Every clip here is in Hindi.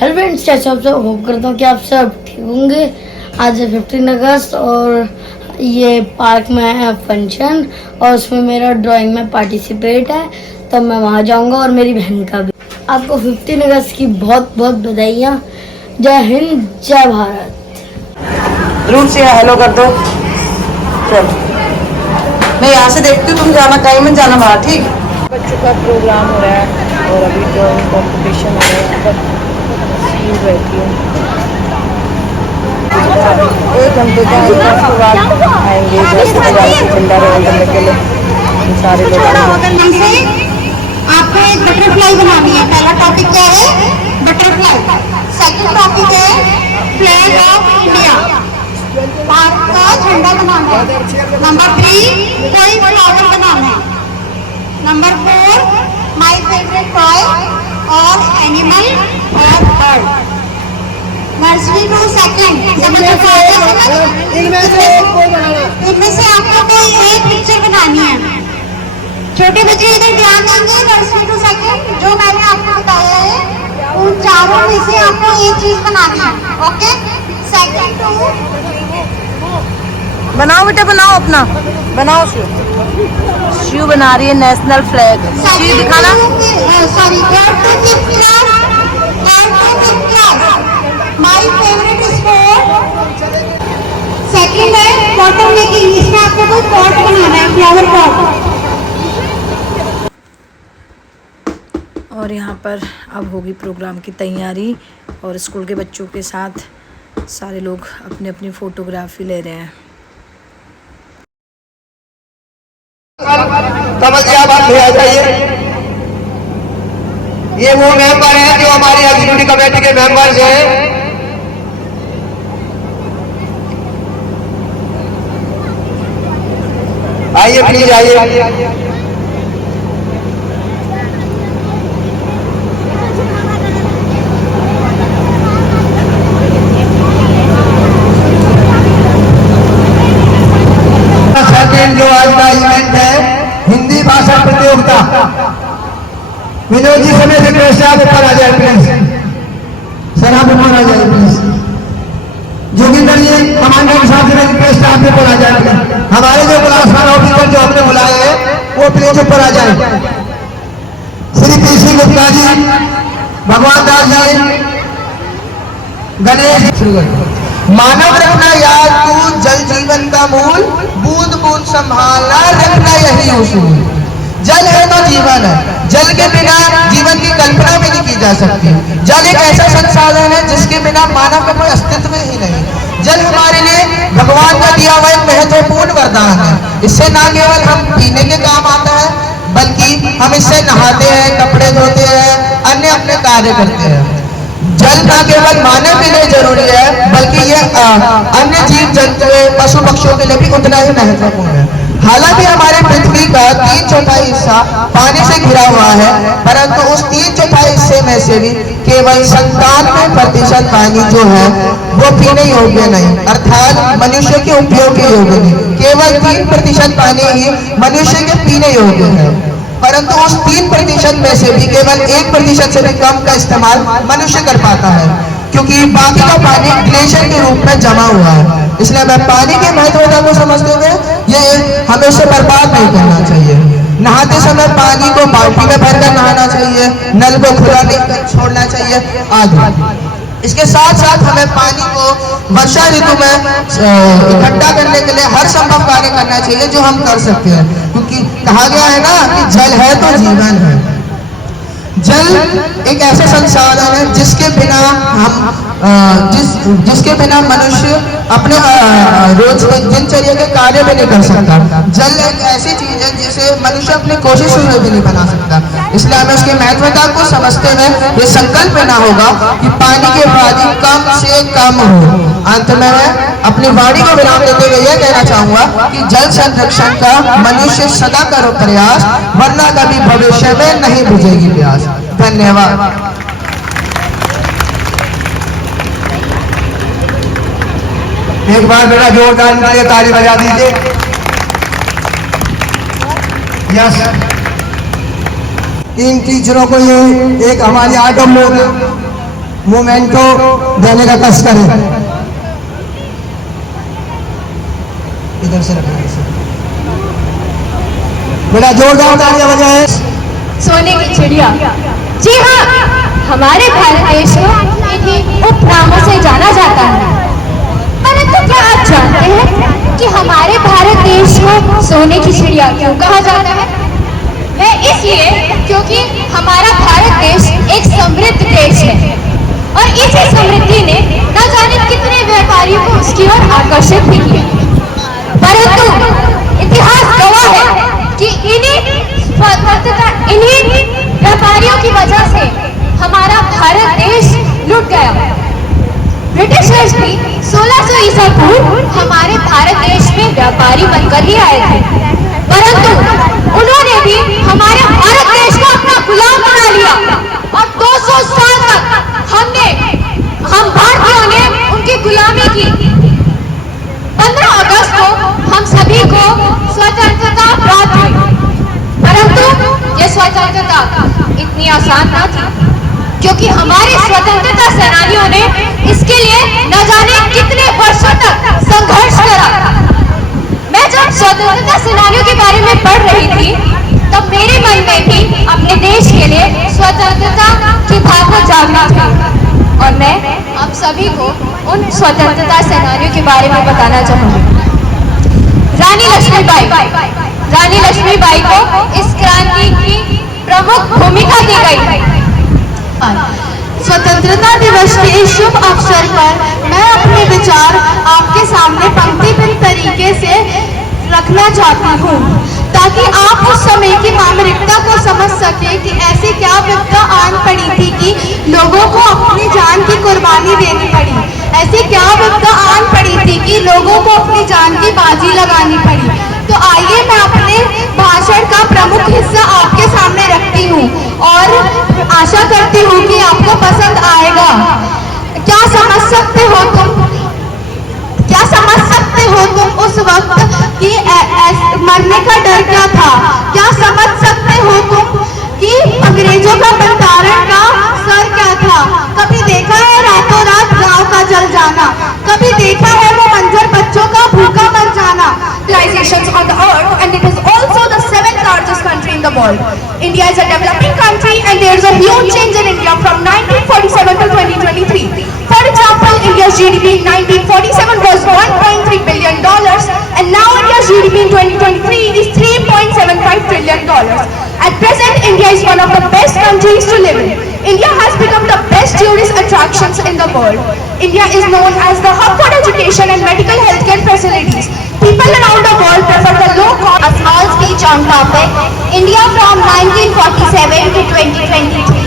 हेलो फ्रेंड्स, कैसे आप सब? होप करता हूँ कि आप सब ठीक होंगे। आज है 15 अगस्त और ये पार्क में है फंक्शन और उसमें मेरा ड्राइंग में पार्टिसिपेट है, तो मैं वहाँ जाऊँगा और मेरी बहन का भी। आपको 15 अगस्त की बहुत बहुत बधाइयाँ। जय हिंद, जय भारत। रूम से हेलो कर दो। चलो मैं यहाँ से देखती हूँ, तुम जाना टाइम में जाना बाहर, ठीक? बच्चों का प्रोग्राम हो रहा है और अभी ड्राइंग कंपटीशन हो रहा है। बैठी हूँ 1 घंटे के उसके बाद आएंगे झंडा रोहन करने के लिए सारे लोग। आपको एक बटरफ्लाई बनानी है। पहला टॉपिक क्या है? बटरफ्लाई। सेकंड टॉपिक है फ्लैग ऑफ इंडिया, भारत का झंडा बनाना है। नंबर 3 कोई फ्लावर बनाना है। नंबर 4 माय फेवरेट टॉय और एनिमल और बर्ड। नर्सरी टू सेकंड इनमें से आपको कोई एक पिक्चर बनानी है। छोटे बच्चे इधर ध्यान देंगे। नर्सरी टू सेकंड जो मैंने आपको बताया है उन चारों में से आपको एक चीज बनानी है। ओके, सेकंड टू बनाओ बेटा, बनाओ अपना बनाओ। शिव बना रही है नेशनल फ्लैग। शिव दिखाना। Sorry, my favourite sport. Second है वाटर मेकिंग। इसमें आपको कोई पॉट बनाना है, फ्लावर पॉट। और यहाँ पर अब होगी प्रोग्राम की तैयारी और स्कूल के बच्चों के साथ सारे लोग अपनी अपनी फोटोग्राफी ले रहे हैं। समझिए आप आ जाइए। ये वो मेंबर हैं जो हमारी एग्जीक्यूटिव कमेटी के मेंबर्स हैं। आइए प्लीज आइए। जो आज का इवेंट है हिंदी भाषा प्रतियोगिता। विनोद जी से मैं रिक्वेस्ट है आप ऊपर आ जाए प्लीज। सर आप ऊपर आ जाए प्लीज। जोगिंदर जी कमांडर साहब से मैं रिक्वेस्ट है आप ऊपर आ जाए प्लीज। हमारे जो क्लास ऑफिसर जो हमने बुलाए हैं वो प्लीज ऊपर आ जाए। श्री पीसी गुप्ता जी, भगवान दास जी, गणेश। मानव रखना याद तू जल जीवन का मूल, बूंद बूंद संभालना रखना यही उसूल। जल है तो जीवन है, जल के बिना जीवन की कल्पना भी नहीं की जा सकती। जल एक ऐसा संसाधन है जिसके बिना मानव का कोई अस्तित्व ही नहीं। जल हमारे लिए भगवान का दिया हुआ एक महत्वपूर्ण वरदान है। इससे न केवल हम पीने के काम आता है बल्कि हम इससे नहाते हैं, कपड़े धोते हैं, अन्य अपने कार्य करते हैं। जल न केवल मानव के लिए जरूरी है बल्कि ये अन्य जीव जंतु पशु पक्षियों के लिए भी उतना ही महत्वपूर्ण है। हालांकि हमारे पृथ्वी का 3/4 हिस्सा पानी से घिरा हुआ है, परंतु उस 3/4 हिस्से में से भी केवल 97% पानी जो है वो पीने योग्य नहीं, अर्थात मनुष्य के उपयोग के योग्य नहीं। केवल 3% पानी ही मनुष्य के पीने योग्य है, परंतु उस 3% में से भी केवल 1% से भी कम का इस्तेमाल मनुष्य कर पाता है, क्योंकि बाकी का पानी ग्लेशियर के रूप में जमा हुआ है। इसलिए हमें पानी की महत्वता को समझते हुए ये हमें इसे बर्बाद नहीं करना चाहिए। नहाते समय पानी को बाल्टी में भरकर नहाना चाहिए, नल को खुला नहीं छोड़ना चाहिए आदि। इसके साथ साथ हमें पानी को वर्षा ऋतु में इकट्ठा करने के लिए हर संभव कार्य करना चाहिए जो हम कर सकते हैं, क्योंकि कहा गया है ना कि जल है तो जीवन है। जल एक ऐसा संसाधन है जिसके बिना हम जिसके बिना मनुष्य अपने रोज दिनचर्या के कार्य भी नहीं कर सकता। जल एक ऐसी चीज है जिसे मनुष्य अपनी कोशिश में भी नहीं बना सकता। इसलिए हमें उसकी महत्वता को समझते हुए ये संकल्प लेना होगा कि पानी की बर्बादी कम से कम हो। अंत में मैं अपनी वाणी को विराम देते हुए यह कहना चाहूंगा कि जल संरक्षण का मनुष्य सदा करो प्रयास, वरना कभी भविष्य में नहीं बुझेगी प्यास। धन्यवाद। एक बार मेरा जोरदार ताली बजा दीजिए। यस, इन टीचरों को ये एक हमारी आर्ट ऑफ मोमेंटो देने का कष्ट करें। इधर से रखना इसे। बेटा जोरदार तालियां बजाएं। सोने की चिड़िया। जी हाँ, हमारे भारत देश में इन्हीं उपनामों से जाना जाता है। परंतु क्या आप जानते हैं कि हमारे भारत देश को सोने की चिड़िया क्यों कहा जाता है? वह इसलिए क्योंकि हमारा भारत देश एक समृद्ध देश है और इसी समृद्धि ने न जाने कितने व्यापारियों को उसकी ओर आकर्षित भी किया। परंतु इतिहास गवाह है कि इन्हीं व्यापारियों की वजह से हमारा भारत देश लुट गया। ब्रिटिशर्स भी 1600 ईसा पूर्व हमारे भारत देश में व्यापारी बनकर ही आए थे, परंतु उन्होंने भी हमारे भारत देश को अपना गुलाम बना लिया और 200 साल तक हम भारतीयों ने उनकी गुलामी की। 15 अगस्त को हम सभी को स्वतंत्रता प्राप्त हुई, परंतु ये स्वतंत्रता इतनी आसान न थी, क्योंकि हमारे स्वतंत्रता सेनानियों ने इसके लिए न जाने कितने वर्षों तक संघर्ष करा। मैं जब स्वतंत्रता सेनानियों के बारे में पढ़ रही थी, तब मेरे मन में भी अपने देश के लिए स्वतंत्रता की भावना जागृत हुई और मैं आप सभी को उन स्वतंत्रता सेनानियों के बारे में बताना चाहूंगी। रानी लक्ष्मीबाई को इस क्रांति की प्रमुख भूमिका दी गई। स्वतंत्रता दिवस के इस शुभ अवसर पर मैं अपने विचार आपके सामने पंक्तिबद्ध तरीके से रखना चाहती हूँ, ताकि आप उस समय की मानविकता को समझ सके कि ऐसी क्या विपदा आन पड़ी थी कि लोगों को अपनी जान की कुर्बानी देनी पड़ी। ऐसी क्या विपदा आन पड़ी थी कि लोगों को अपनी जान की बाजी लगानी पड़ी। तो आइए मैं अपने भाषण का प्रमुख हिस्सा आपके सामने रखती हूँ और आशा करती हूँ कि आपको पसंद आएगा। क्या समझ सकते हो तुम उस वक्त कि मरने का डर क्या था? क्या समझ सकते हो तुम कि अंग्रेजों का बंटारण का सर क्या था? कभी देखा है रातों रात गांव का जल जाना? कभी देखा है वो मंजर बच्चों का भूखा मर जाना? Civilizations on the earth, and it is also the 7th largest country in the world. India is a developing country and there is a huge change in India from 1947 to 2023. For example, India's GDP in 1947 was $1.3 billion and now India's GDP in 2023 is $3.75 trillion. At present, India is one of the best countries to live in. India has become the best tourist attractions in the world. India is known as the hub for education and medical healthcare facilities. People around the world prefer the low cost. A small speech on topic India from 1947 to 2023.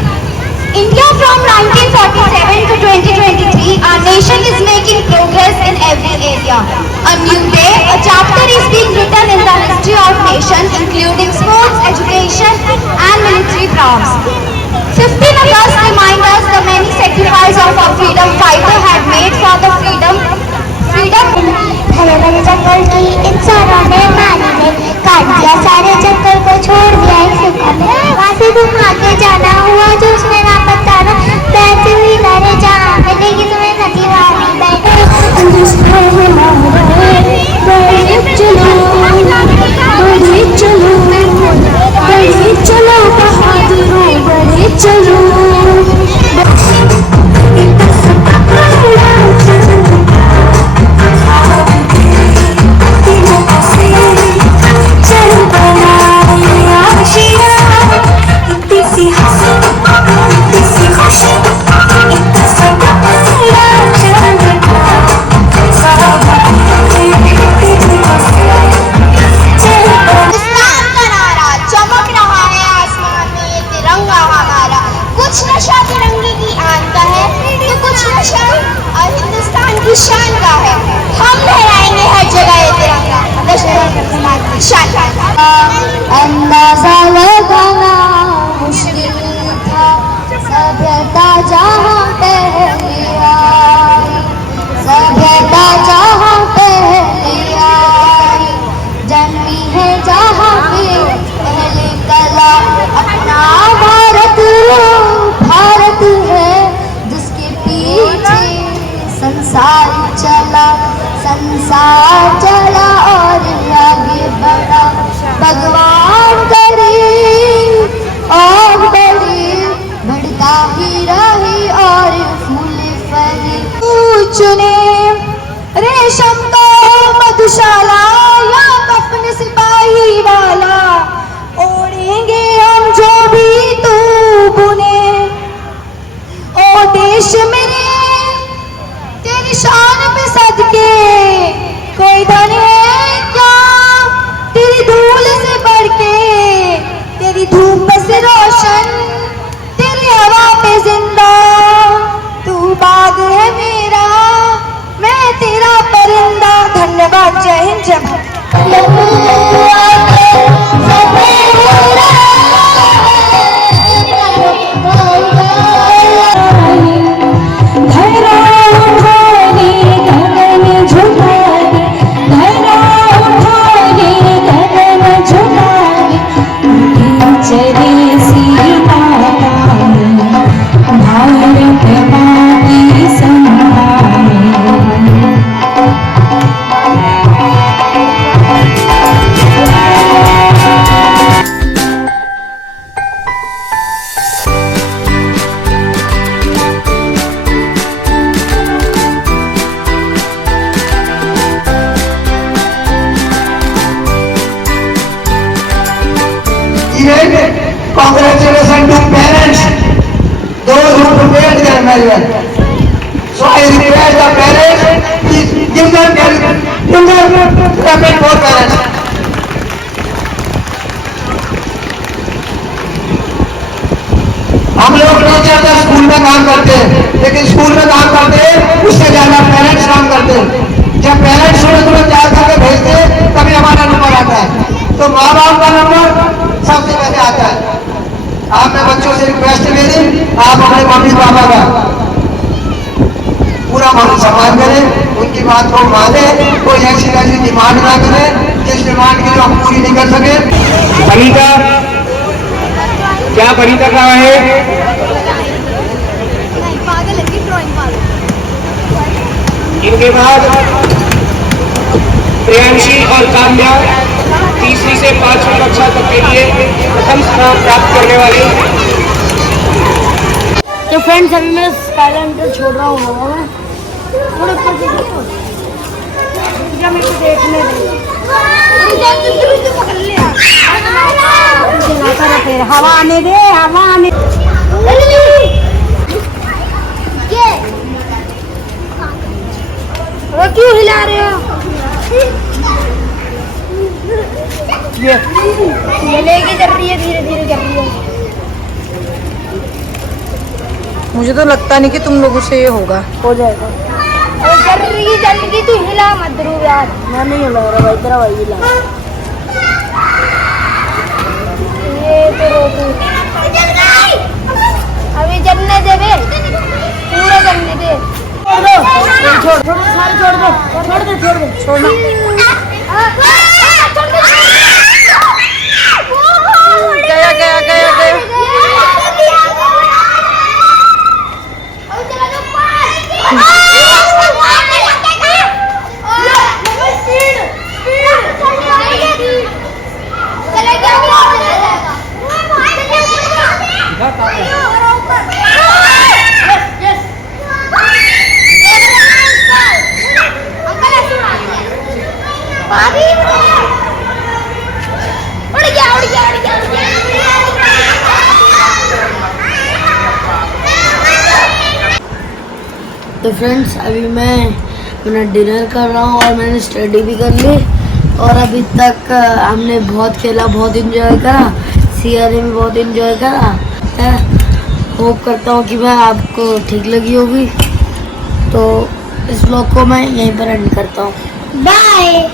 India from 1947 to 2023, our nation is making progress in every area. A new day, a chapter is being written in the history of nation, including sports, education and military prowess. 15 August reminds us the many sacrifices of our freedom fighter had made for the freedom. हरे जंगल की इंसानों ने मारी ने काट दिया सारे जंगल को छोड़ दिया एक सूखा में। वहाँ से तुम आगे जाना हुआ जो उसमें ना बताना पैसे हुई करे जहाँ मिलेगी तुम्हें नदी वाली बैठे चलो बहादुरों बढ़े चलो चला, संसार चला और आगे बढ़ा। भगवान करे और बढ़े, बढ़ता ही रहे और फूल फले। चुने रेशम का मधुशाला या कफन सिपाही वाला, ओढ़ेंगे हम जो भी तू बुने। ओ देश मेरे तेरी शान पे सदके, कोई धन है क्या तेरी धूल से बढ़ के, तेरी धूप से रोशन, तेरी हवा पे जिंदा। तू बाग है मेरा, मैं तेरा परिंदा। धन्यवाद। जय हिंद, जय Bharat. Congratulations to parents, those who prepared their marriage. So I request the parents, please give them rapid for parents. हम लोग नहीं ज्यादा स्कूल में काम करते हैं, लेकिन स्कूल में काम करते हैं उससे ज्यादा पेरेंट्स काम करते हैं। जब पेरेंट्स तुरंत याद करके भेजते हैं तभी हमारा नंबर आता है। तो माँ बाप का नंबर सबसे पहले आता है। आपने बच्चों से रिक्वेस्ट करी, आप अपने मम्मी पापा का पूरा मान सम्मान करें, उनकी बात को माने, कोई ऐसी डिमांड ना करें जिस डिमांड की जो हम पूरी नहीं कर सके। बनीता क्या बनी कर रहा है? इनके बाद प्रियांशी और काम्या तीसरी से 5वीं कक्षा तक के लिए प्रथम स्थान प्राप्त करने वाले। तो फ्रेंड्स अभी मैं स्काईलाइन को छोड़ रहा हूँ हवा में, थोड़ा मेरे को देखने दे, हवा आने दे, हवा आने। वो क्यों हिला रहे हो? ये लेके चल रही है, धीरे धीरे चल रही है। मुझे तो लगता नहीं कि तुम लोगों से ये होगा। हो जाएगा। चल रही तू हिला मत ध्रुव यार। मैं नहीं हिला रहा भाई, तेरा भाई हिला। ये तो रोकू, अभी जलने दे बे, पूरा जलने दे। छोड़ दो, सारे छोड़ दो, छोड़ दे, छोड़ना। गया गया गया गया। तो फ्रेंड्स अभी मैं अपना डिनर कर रहा हूँ और मैंने स्टडी भी कर ली और अभी तक हमने बहुत खेला, बहुत एंजॉय करा, सीआरए में बहुत एंजॉय करा। होप करता हूँ कि मैं आपको ठीक लगी होगी। तो इस व्लॉग को मैं यहीं पर एंड करता हूँ। बाय।